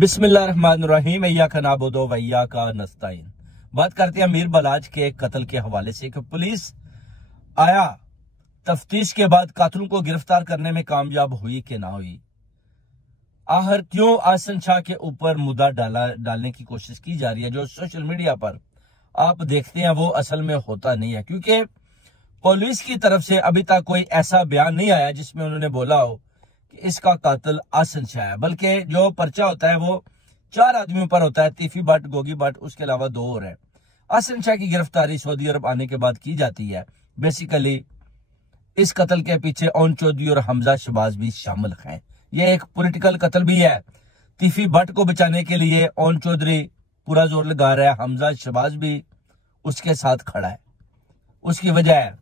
बिस्मिल्लाहिर्रहमानिर्रहीम इय्याका नअबुदु व इय्याका नस्तईन। बात करते हैं मीर बलाज के कत्ल के हवाले से कि पुलिस आया तफ्तीश के बाद कातिलों को गिरफ्तार करने में कामयाब हुई कि ना हुई। आखिर क्यों आसन शाह के ऊपर मुद्दा डालने की कोशिश की जा रही है। जो सोशल मीडिया पर आप देखते हैं वो असल में होता नहीं है, क्योंकि पुलिस की तरफ से अभी तक कोई ऐसा बयान नहीं आया जिसमें उन्होंने बोला हो कि इसका कातिल आसन शाह है। बल्कि जो पर्चा होता है वो 4 आदमियों पर होता है, तीफी भट्ट, गोगी भट्ट, उसके अलावा 2 और है। आसन शाह की गिरफ्तारी सऊदी अरब आने के बाद की जाती है। बेसिकली इस कत्ल के पीछे ओन चौधरी और हमजा शहबाज भी शामिल हैं। यह एक पॉलिटिकल कत्ल भी है। तीफी भट्ट को बचाने के लिए ओन चौधरी पूरा जोर लगा रहा है, हमजा शहबाज भी उसके साथ खड़ा है। उसकी वजह है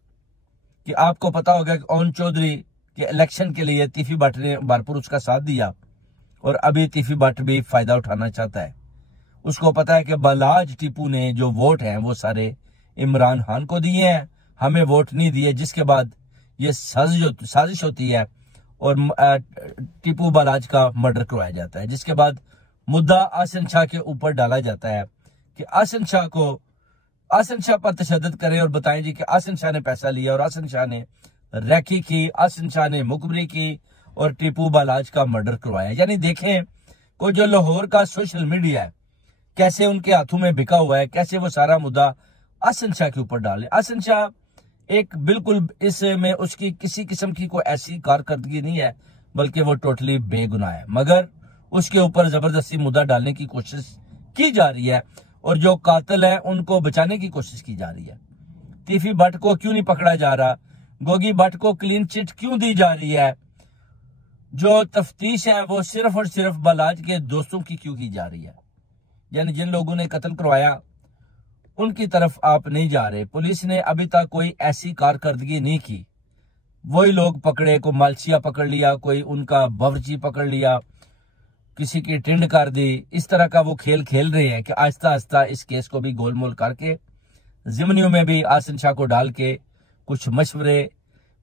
कि आपको पता होगा कि ओन चौधरी के इलेक्शन के लिए तीफी भट्ट ने भरपूर उसका साथ दिया और अभी तीफी भट्ट भी फायदा उठाना चाहता है। उसको पता है कि बलाज टीपू ने जो वोट हैं वो सारे इमरान खान को दिए हैं, हमें वोट नहीं दिए, जिसके बाद ये साजिश होती है और टीपू बलाज का मर्डर करवाया जाता है। जिसके बाद मुद्दा आसन शाह के ऊपर डाला जाता है कि आसन शाह पर तशद्दुद करें और बताएं जी कि आसन शाह ने पैसा लिया और आसन शाह ने रैकी की, आसन शाह ने मुखबरी की और टीपू बलाज का मर्डर करवाया। यानी देखें को जो लाहौर का सोशल मीडिया है कैसे उनके हाथों में बिका हुआ है, कैसे वो सारा मुद्दा आसन शाह के ऊपर डाले। आसन शाह एक बिल्कुल इसमें उसकी किसी किस्म की कोई ऐसी कारकर्दगी नहीं है, बल्कि वो टोटली बेगुनाह है, मगर उसके ऊपर जबरदस्ती मुद्दा डालने की कोशिश की जा रही है और जो कातिल है उनको बचाने की कोशिश की जा रही है। तीफी भट्ट को क्यों नहीं पकड़ा जा रहा, गोगी भट्ट को क्लीन चिट क्यों दी जा रही है, जो तफ्तीश है वो सिर्फ और सिर्फ बलाज के दोस्तों की क्यों की जा रही है। यानी जिन लोगों ने कत्ल करवाया उनकी तरफ आप नहीं जा रहे। पुलिस ने अभी तक कोई ऐसी कारकर्दगी नहीं की। वही लोग पकड़े, को मालसिया पकड़ लिया, कोई उनका बावर्ची पकड़ लिया, किसी की टिंड कर दी। इस तरह का वो खेल खेल रहे हैं कि आहिस्ता आहिस्ता इस केस को भी गोलमोल करके जिमनियों में भी आसन शाह को डाल के कुछ मशवरे,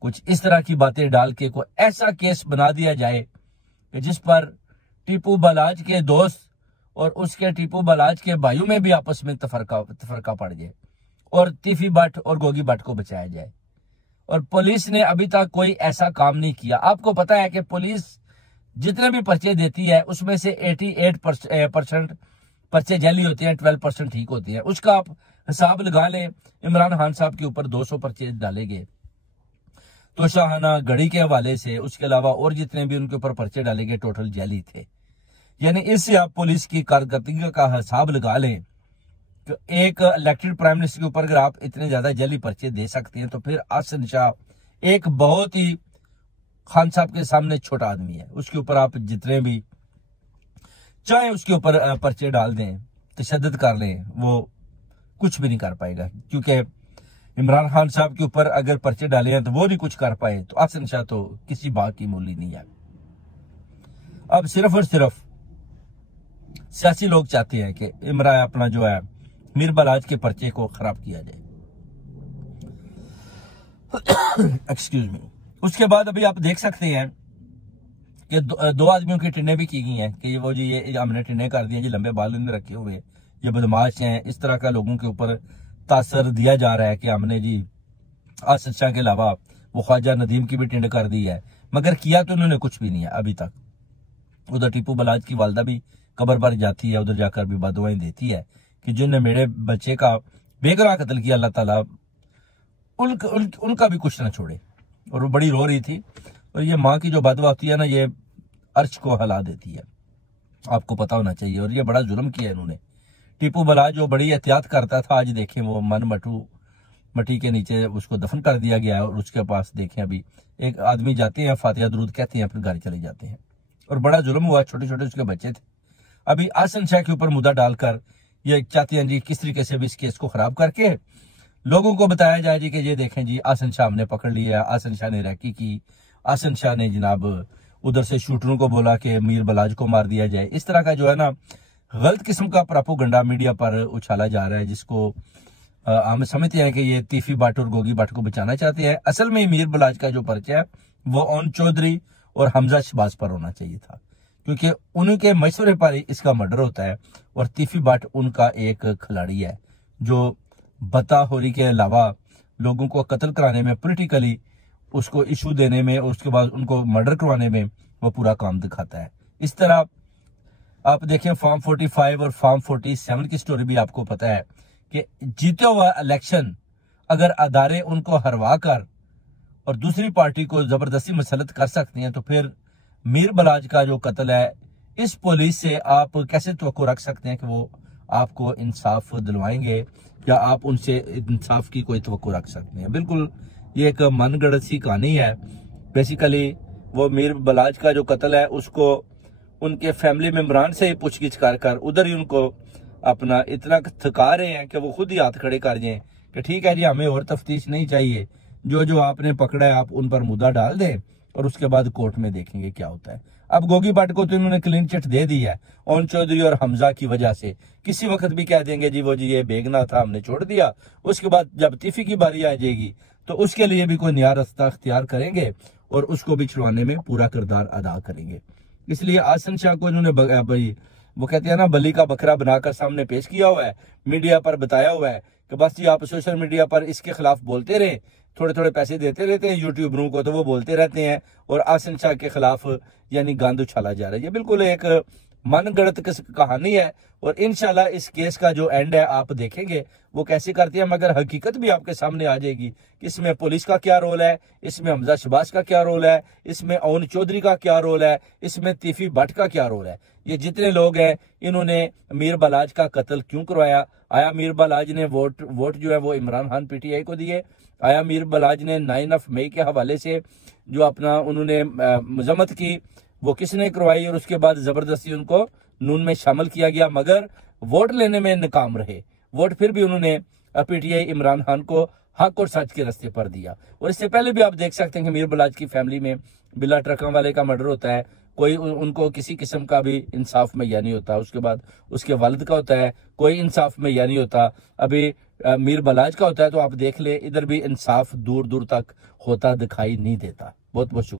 कुछ इस तरह की बातें डाल के कोई ऐसा केस बना दिया जाए कि जिस पर टीपू बलाज के दोस्त और उसके टीपू बलाज के भाइयों में भी आपस में तफरका पड़ जाए और तीफी भट्ट और गोगी भट्ट को बचाया जाए। और पुलिस ने अभी तक कोई ऐसा काम नहीं किया। आपको पता है कि पुलिस जितने भी पर्चे देती है उसमें से 88% पर्चे जैली होते हैं, 12% ठीक होते हैं। उसका आप हिसाब लगा लें, इमरान खान साहब के ऊपर 200 पर्चे डाले गए तो शाहाना गढ़ी के हवाले से, उसके अलावा और जितने भी उनके ऊपर पर्चे डाले गए टोटल जैली थे। यानी इससे आप पुलिस की कारकर्दगी का हिसाब लगा लें कि एक इलेक्टेड प्राइम मिनिस्टर के ऊपर अगर आप इतने ज्यादा जैली पर्चे दे सकते हैं तो फिर आसन शाह एक बहुत ही खान साहब के सामने छोटा आदमी है। उसके ऊपर आप जितने भी चाहे उसके ऊपर पर्चे डाल दें, तशद्दुद कर लें, वो कुछ भी नहीं कर पाएगा। क्योंकि इमरान खान साहब के ऊपर अगर पर्चे डाले हैं तो वो नहीं कुछ कर पाए तो आसन शाह तो किसी बात की मूली नहीं है। अब सिर्फ और सिर्फ सियासी लोग चाहते हैं कि इमरान अपना जो है मीर बलाज के पर्चे को खराब किया जाए। Excuse me. उसके बाद अभी आप देख सकते हैं कि 2 आदमियों की टिन्ने भी की गई हैं कि वो जी ये हमने टिन्ने कर दिए, जी लंबे बाल इनमें रखे हुए, ये बदमाश हैं। इस तरह का लोगों के ऊपर तासर दिया जा रहा है कि हमने जी आसन शाह के अलावा वो ख्वाजा नदीम की भी टिंड कर दी है, मगर किया तो उन्होंने कुछ भी नहीं है अभी तक। उधर टीपू बलाज की वालदा भी कब्र पर जाती है, उधर जाकर भी बदुआएं देती है कि जिनने मेरे बच्चे का बेगुनाह कत्ल किया, अल्लाह ताला उनका भी कुछ ना छोड़े। और वो बड़ी रो रही थी। और ये माँ की जो बदवा होती है ना, ये अर्श को हिला देती है, आपको पता होना चाहिए। और ये बड़ा जुल्म किया इन्होंने। टीपू बलाज जो बड़ी एहतियात करता था, आज देखें वो मटी के नीचे उसको दफन कर दिया गया है। और उसके पास देखें अभी एक आदमी जाते हैं, फातिहा दुरूद कहते हैं, फिर घर चले जाते हैं। और बड़ा जुल्म हुआ, छोटे छोटे उसके बच्चे थे। अभी आसन शाह के ऊपर मुद्दा डालकर ये चाहते हैं जी किस तरीके से भी इस केस को खराब करके लोगों को बताया जाए जी कि ये देखें जी आसन शाह हमने पकड़ लिया, आसन शाह ने रैकी की, आसन शाह ने जनाब उधर से शूटरों को बोला कि मीर बलाज को मार दिया जाए। इस तरह का जो है ना गलत किस्म का प्रोपेगेंडा मीडिया पर उछाला जा रहा है, जिसको हम समझते हैं कि ये तीफी भट्ट और गोगी भट्ट को बचाना चाहते हैं। असल में मीर बलाज का जो पर्चा है वो ओन चौधरी और हमजा शहबाज पर होना चाहिए था, क्योंकि उनके मशवरे पर ही इसका मर्डर होता है। और तीफी भट्ट उनका एक खिलाड़ी है जो बताहोरी के अलावा लोगों को कत्ल कराने में, पॉलिटिकली उसको इशू देने में और उसके बाद उनको मर्डर करवाने में वो पूरा काम दिखाता है। इस तरह आप देखें फॉर्म 45 और फॉर्म 47 की स्टोरी भी आपको पता है कि जीते हुआ इलेक्शन अगर अदारे उनको हरवा कर और दूसरी पार्टी को जबरदस्ती मसलत कर सकती हैं, तो फिर मीर बलाज का जो कत्ल है, इस पुलिस से आप कैसे तवक्को रख सकते हैं कि वो आपको इंसाफ दिलवाएंगे या आप उनसे इंसाफ की कोई तवक्को रख सकते हैं? बिल्कुल ये एक मनगढ़ंत सी कहानी है। बेसिकली वो मीर बलाज का जो कत्ल है उसको उनके फैमिली मेंबरान से ही पूछगिछ कर उधर ही उनको अपना इतना थका रहे हैं कि वो खुद ही हाथ खड़े कर जाएं कि ठीक है जी, हमें और तफ्तीश नहीं चाहिए, जो आपने पकड़ा है आप उन पर मुद्दा डाल दें और उसके बाद कोर्ट में देखेंगे क्या होता है। अब गोगी भट्ट को तो इन्होंने क्लीन चिट दे दी है ओन चौधरी और हमजा की वजह से। किसी वक्त भी कह देंगे जी वो जी ये बेगना था, हमने छोड़ दिया। उसके बाद जब तीफी की बारी आ जाएगी तो उसके लिए भी कोई नया रास्ता अख्तियार करेंगे और उसको भी छुड़वाने में पूरा किरदार अदा करेंगे। इसलिए आसन शाह को इन्होंने भाई वो कहते हैं ना बली का बकरा बनाकर सामने पेश किया हुआ है, मीडिया पर बताया हुआ है कि बस जी आप सोशल मीडिया पर इसके खिलाफ बोलते रहे, थोड़े थोड़े पैसे देते रहते हैं यूट्यूबरों को तो वो बोलते रहते हैं और आसन शाह के खिलाफ यानी गंद उछाला जा रहा है। ये बिल्कुल एक मनगढ़ंत कहानी है और इंशाल्लाह इस केस का जो एंड है आप देखेंगे वो कैसे करते हैं, मगर हकीकत भी आपके सामने आ जाएगी कि इसमें पुलिस का क्या रोल है, इसमें हमजा शहबाज का क्या रोल है, इसमें ओन चौधरी का क्या रोल है, इसमें तीफी भट्ट का क्या रोल है। ये जितने लोग हैं इन्होंने मीर बलाज का कत्ल क्यों करवाया? आया मीर बलाज ने वोट जो है वो इमरान खान पीटीआई को दिए? आया मीर बलाज ने 9 मई के हवाले से जो अपना उन्होंने मजम्मत की वो किसने करवाई और उसके बाद जबरदस्ती उनको नून में शामिल किया गया, मगर वोट लेने में नाकाम रहे। वोट फिर भी उन्होंने पीटीआई इमरान खान को हक और सच के रास्ते पर दिया। और इससे पहले भी आप देख सकते हैं कि मीर बलाज की फैमिली में बिला ट्रकों वाले का मर्डर होता है, कोई उनको किसी किस्म का भी इंसाफ मुहैया नहीं होता। उसके बाद उसके वालिद का होता है, कोई इंसाफ मुहैया नहीं होता। अभी मीर बलाज का होता है तो आप देख ले इधर भी इंसाफ दूर दूर तक होता दिखाई नहीं देता। बहुत बहुत शुक्रिया।